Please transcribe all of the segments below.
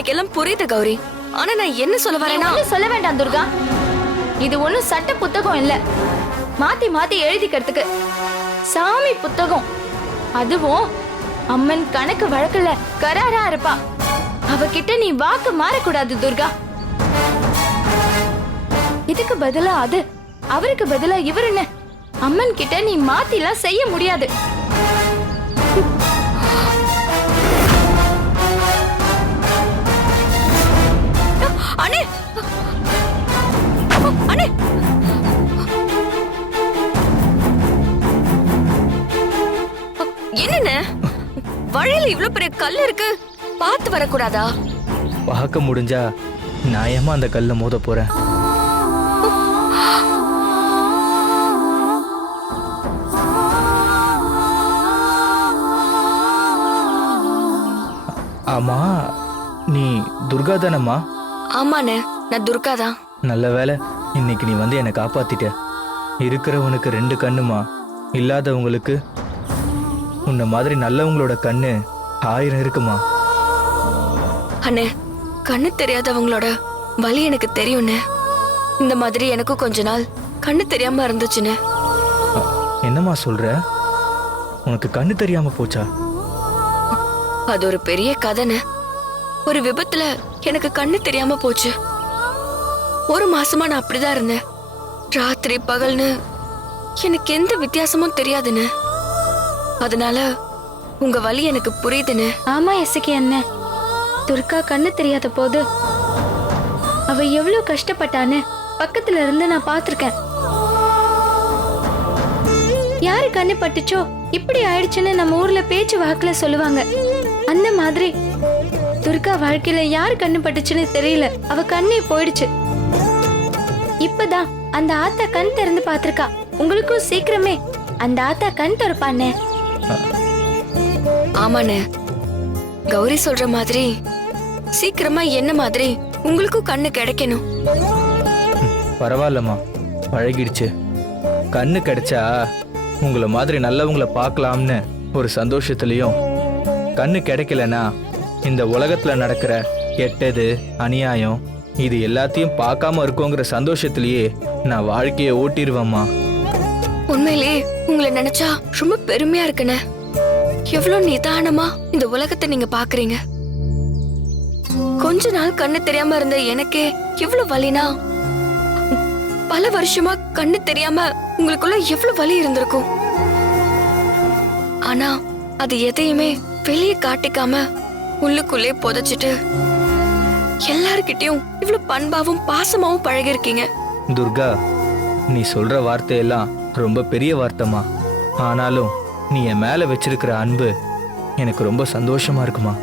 எனக்கு எல்லாம் புரியுது கௌரி. ஆனா நான் என்ன சொல்ல வரேன்னா, சொல்ல வேண்டாம் துர்கா. இது ஒண்ணும் சட்ட புத்தகம் இல்ல, மாத்தி மாத்தி எழுதிக்கிறதுக்கு சாமி புத்தகம். அதுவும் அம்மன் கணக்கு வழக்குல கராரா இருப்பா. அவகிட்ட நீ வாக்கு மாறக்கூடாது துர்கா. இதுக்கு பதிலா அது, அவருக்கு பதிலா இவருன்னு அம்மன் கிட்ட நீ மாத்திலாம் செய்ய முடியாது. அண்ணே அண்ணே, என்னண்ணே வழியில இவ்வளவு பெரிய கல் இருக்கு, பார்த்து வரக்கூடாதா? பார்க்க முடிஞ்சா நான் ஏமா அந்த கல்ல மோத போறேன்? ஆமா, நீ துர்கா தானம்மா? ஆமாண்ணே, நான் துர்கா தான். நல்ல வேலை, இன்னைக்கு நீ வந்து என்னை காப்பாத்திட்ட. இருக்கிறவனுக்கு 2 கண்ணுமா, இல்லாதவங்களுக்கு உன்ன மாதிரி நல்லவங்களோட கண்ணு 1000 இருக்குமா. அண்ணே, கண்ணு தெரியாதவங்களோட வலி எனக்கு தெரியும்ண்ணே. இந்த மாதிரி எனக்கும் கொஞ்ச நாள் கண்ணு தெரியாம இருந்துச்சுன்னு. என்னம்மா சொல்ற? உனக்கு கண்ணு தெரியாம போச்சா? அது ஒரு பெரிய கதைன்னு. ஒரு விபத்துல எனக்கு கண்ணு தெரியாம போச்சு. 1 மாசமா நான் அப்படிதான் இருந்தேன். ராத்திரி பகல்னு எனக்கு எந்த வித்தியாசமும் தெரியாதுன்னு. அதனால உங்க வலி எனக்கு புரியுதுன்னு. ஆமா எசக்கி அண்ணன், துர்கா கண்ணு தெரியாத போது அவ எவ்வளவு கஷ்டப்பட்டான்னு பக்கத்துல இருந்து நான் பாத்திருக்கேன். யாரு கண்ணு பட்டுச்சோ இப்படி ஆயிடுச்சுன்னு நம்ம ஊர்ல பேச்சு வாக்குல சொல்லுவாங்க. அந்த மாதிரி துர்கா வாழ்க்கையில யாரு கண்ணு பட்டுச்சுன்னு தெரியல, அவ கண்ணே போயிடுச்சு. இப்பதான் அந்த ஆத்தா கண் திறந்து பாத்திருக்கா. உங்களுக்கும் சீக்கிரமே அந்த ஆத்தா கண் திறப்பானே. ஆமாண்ணே, கௌரி சொல்ற மாதிரி சீக்கிரமா என்ன மாதிரி உங்களுக்கும் கண்ணு கிடைக்கணும். பரவாயில்லம்மா, பழகிடுச்சு. கண்ணு கிடைச்சா உங்களை மாதிரி நல்லவங்களை பார்க்கலாம்னு ஒரு சந்தோஷத்துலயும், கண்ணு கிடைக்கலனா இந்த உலகத்துல நடக்கிற கெட்டது அநியாயம் இது எல்லாத்தையும் பார்க்காம இருக்கோங்கிற சந்தோஷத்திலேயே நான் வாழ்க்கையை ஓட்டிடுவேம்மா. உண்மையிலே உங்களை நினைச்சா ரொம்ப பெருமையா இருக்குண்ணே. எவ்வளவு நிதானமா இந்த உலகத்தை நீங்க பாக்குறீங்க. கொஞ்ச நாள் கண்ணு தெரியாம இருந்த எனக்கே எவ்வளவு வலினா, பல வருஷமா கண்ணு தெரியாம உங்களுக்குள்ள எவ்வளவு வலி இருந்திருக்கும். ஆனா அது எதையுமே வெளியே காட்டிக்காம உள்ளுக்குள்ளே புதைச்சிட்டு எல்லார்கிட்டயும் இவ்வளவு பண்பாவும் பாசமாவும் பழகிருக்கீங்க. துர்கா, நீ சொல்ற வார்த்தையெல்லாம் ரொம்ப பெரிய வார்த்தைமா. ஆனாலும் நீ என் மேல வச்சிருக்கிற அன்பு எனக்கு ரொம்ப சந்தோஷமா இருக்குமா.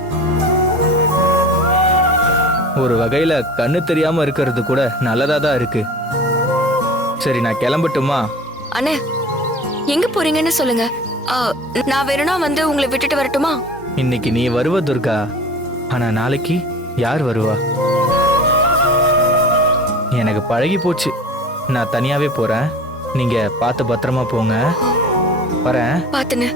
ஒரு வகையில கண்ணு தெரியாம இருக்கிறது கூட நல்லதா தான் இருக்கு. சரி, நான் கிளம்பட்டுமா? அண்ணே, எங்க போறீங்கன்னு சொல்லுங்க. நான் வேணும்னா வந்து உங்களை விட்டுட்டு வரட்டுமா? இன்னைக்கு நீ வருவ துர்கா, ஆனா நாளைக்கு யார் வருவா? எனக்கு பழகி போச்சு. நான் தனியாவே போறேன். நீங்க பார்த்து பத்திரமா போங்க. வரேன். பாத்துன்னு